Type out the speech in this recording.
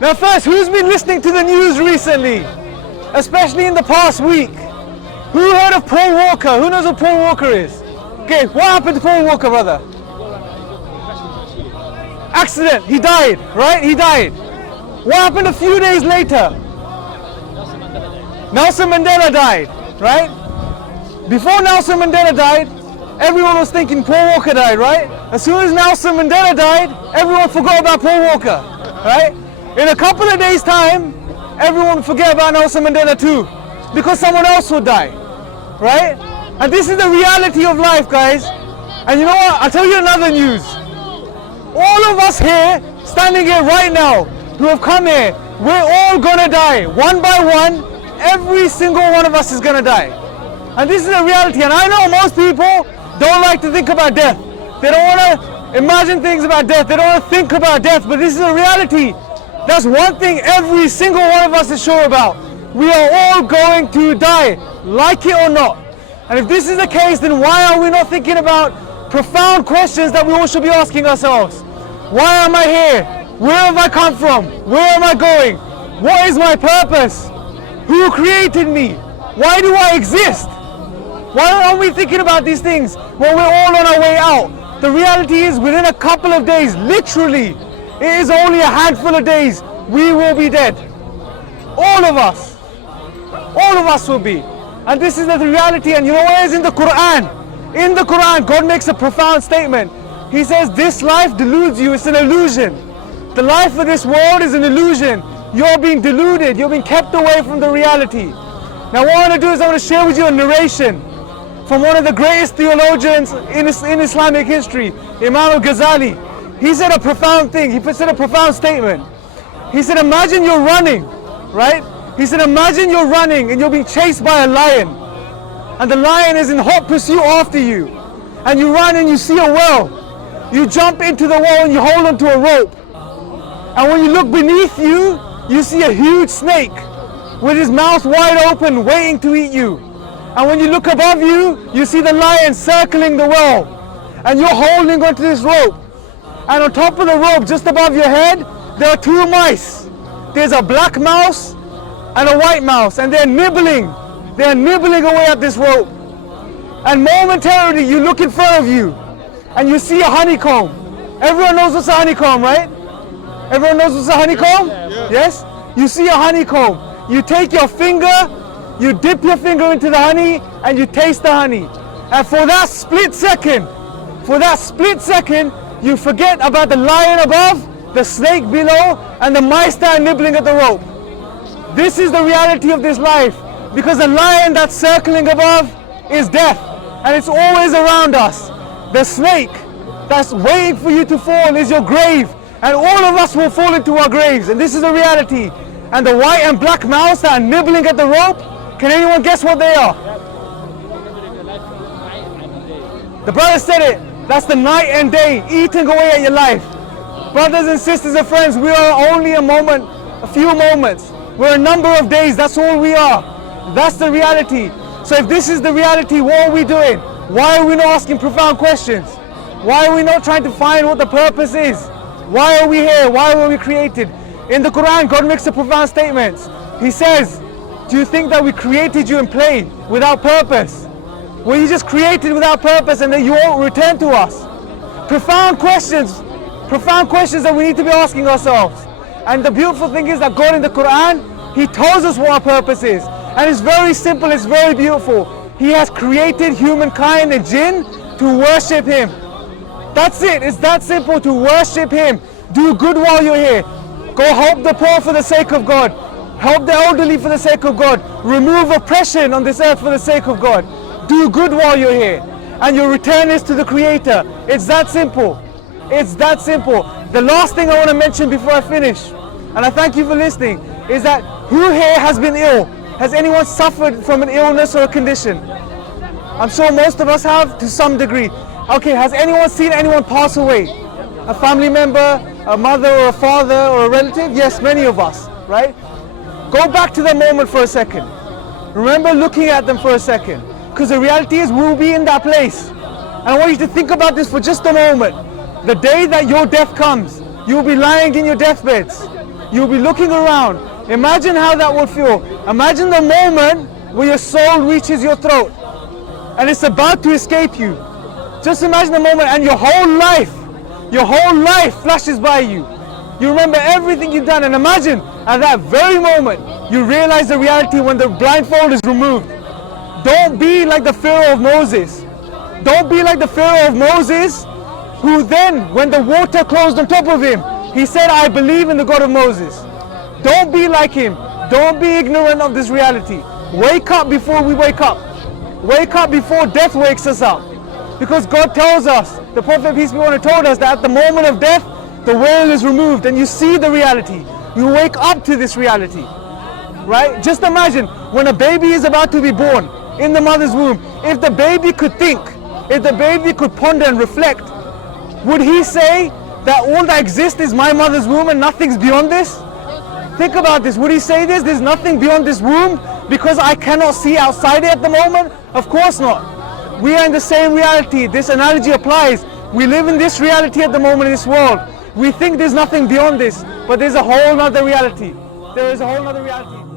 Now first, who's been listening to the news recently? Especially in the past week. Who heard of Paul Walker? Who knows what Paul Walker is? Okay, what happened to Paul Walker, brother? Accident, he died, right? He died. What happened a few days later? Nelson Mandela died, right? Before Nelson Mandela died, everyone was thinking Paul Walker died, right? As soon as Nelson Mandela died, everyone forgot about Paul Walker, right? In a couple of days' time, everyone would forget about Nelson Mandela too, because someone else would die, right? And this is the reality of life, guys. And you know what? I'll tell you another news. All of us here, standing here right now, who have come here, we're all gonna die. One by one, every single one of us is gonna die. And this is a reality. And I know most people don't like to think about death. They don't wanna imagine things about death. They don't wanna think about death, but this is a reality. That's one thing every single one of us is sure about. We are all going to die, like it or not. And if this is the case, then why are we not thinking about profound questions that we all should be asking ourselves? Why am I here? Where have I come from? Where am I going? What is my purpose? Who created me? Why do I exist? Why aren't we thinking about these things when we're all on our way out? The reality is, within a couple of days, literally, it is only a handful of days, we will be dead. All of us. All of us will be. And this is the reality. And you know what is in the Quran? In the Quran, God makes a profound statement. He says, this life deludes you, it's an illusion. The life of this world is an illusion. You're being deluded, you're being kept away from the reality. Now what I want to do is I want to share with you a narration from one of the greatest theologians in Islamic history, Imam al-Ghazali. He said a profound thing, he said a profound statement. He said, imagine you're running, right? He said, imagine you're running and you're being chased by a lion. And the lion is in hot pursuit after you. And you run and you see a well. You jump into the well and you hold onto a rope. And when you look beneath you, you see a huge snake with his mouth wide open, waiting to eat you. And when you look above you, you see the lion circling the well. And you're holding onto this rope. And on top of the rope, just above your head, there are two mice. There's a black mouse and a white mouse, and they're nibbling away at this rope. And momentarily you look in front of you and you see a honeycomb. Everyone knows what's a honeycomb, right? Everyone knows what's a honeycomb? Yes? You see a honeycomb. You take your finger, you dip your finger into the honey and you taste the honey. And for that split second, you forget about the lion above, the snake below, and the mice that are nibbling at the rope. This is the reality of this life, because the lion that's circling above is death, and it's always around us. The snake that's waiting for you to fall is your grave, and all of us will fall into our graves, and this is the reality. And the white and black mouse that are nibbling at the rope, can anyone guess what they are? The brother said it. That's the night and day eating away at your life. Brothers and sisters and friends, we are only a few moments. We're a number of days, that's all we are. That's the reality. So if this is the reality, what are we doing? Why are we not asking profound questions? Why are we not trying to find what the purpose is? Why are we here? Why were we created? In the Quran, God makes a profound statement. He says, do you think that we created you in play without purpose? Were you just created without purpose and then you won't return to us? Profound questions that we need to be asking ourselves. And the beautiful thing is that God in the Quran, He tells us what our purpose is. And it's very simple, it's very beautiful. He has created humankind and jinn to worship Him. That's it, it's that simple, to worship Him. Do good while you're here. Go help the poor for the sake of God. Help the elderly for the sake of God. Remove oppression on this earth for the sake of God. Do good while you're here. And your return is to the Creator. It's that simple. It's that simple. The last thing I want to mention before I finish, and I thank you for listening, is that who here has been ill? Has anyone suffered from an illness or a condition? I'm sure most of us have to some degree. Okay, has anyone seen anyone pass away? A family member, a mother or a father or a relative? Yes, many of us, right? Go back to that moment for a second. Remember looking at them for a second. Because the reality is we'll be in that place. And I want you to think about this for just a moment. The day that your death comes, you'll be lying in your deathbeds. you'll be looking around. Imagine how that would feel. Imagine the moment where your soul reaches your throat and it's about to escape you. Just imagine the moment, and your whole life flashes by you. You remember everything you've done, and imagine at that very moment you realize the reality when the blindfold is removed. Don't be like the Pharaoh of Moses. Don't be like the Pharaoh of Moses, who then, when the water closed on top of him, he said, I believe in the God of Moses. Don't be like him. Don't be ignorant of this reality. Wake up before we wake up. Wake up before death wakes us up. Because God tells us, the Prophet peace be upon him told us, that at the moment of death, the veil is removed and you see the reality. You wake up to this reality. Right? Just imagine when a baby is about to be born in the mother's womb, if the baby could think, if the baby could ponder and reflect, would he say that all that exists is my mother's womb and nothing's beyond this? Think about this. Would he say this? There's nothing beyond this womb because I cannot see outside it at the moment? Of course not. We are in the same reality. This analogy applies. We live in this reality at the moment in this world. We think there's nothing beyond this, but there's a whole other reality. There is a whole other reality.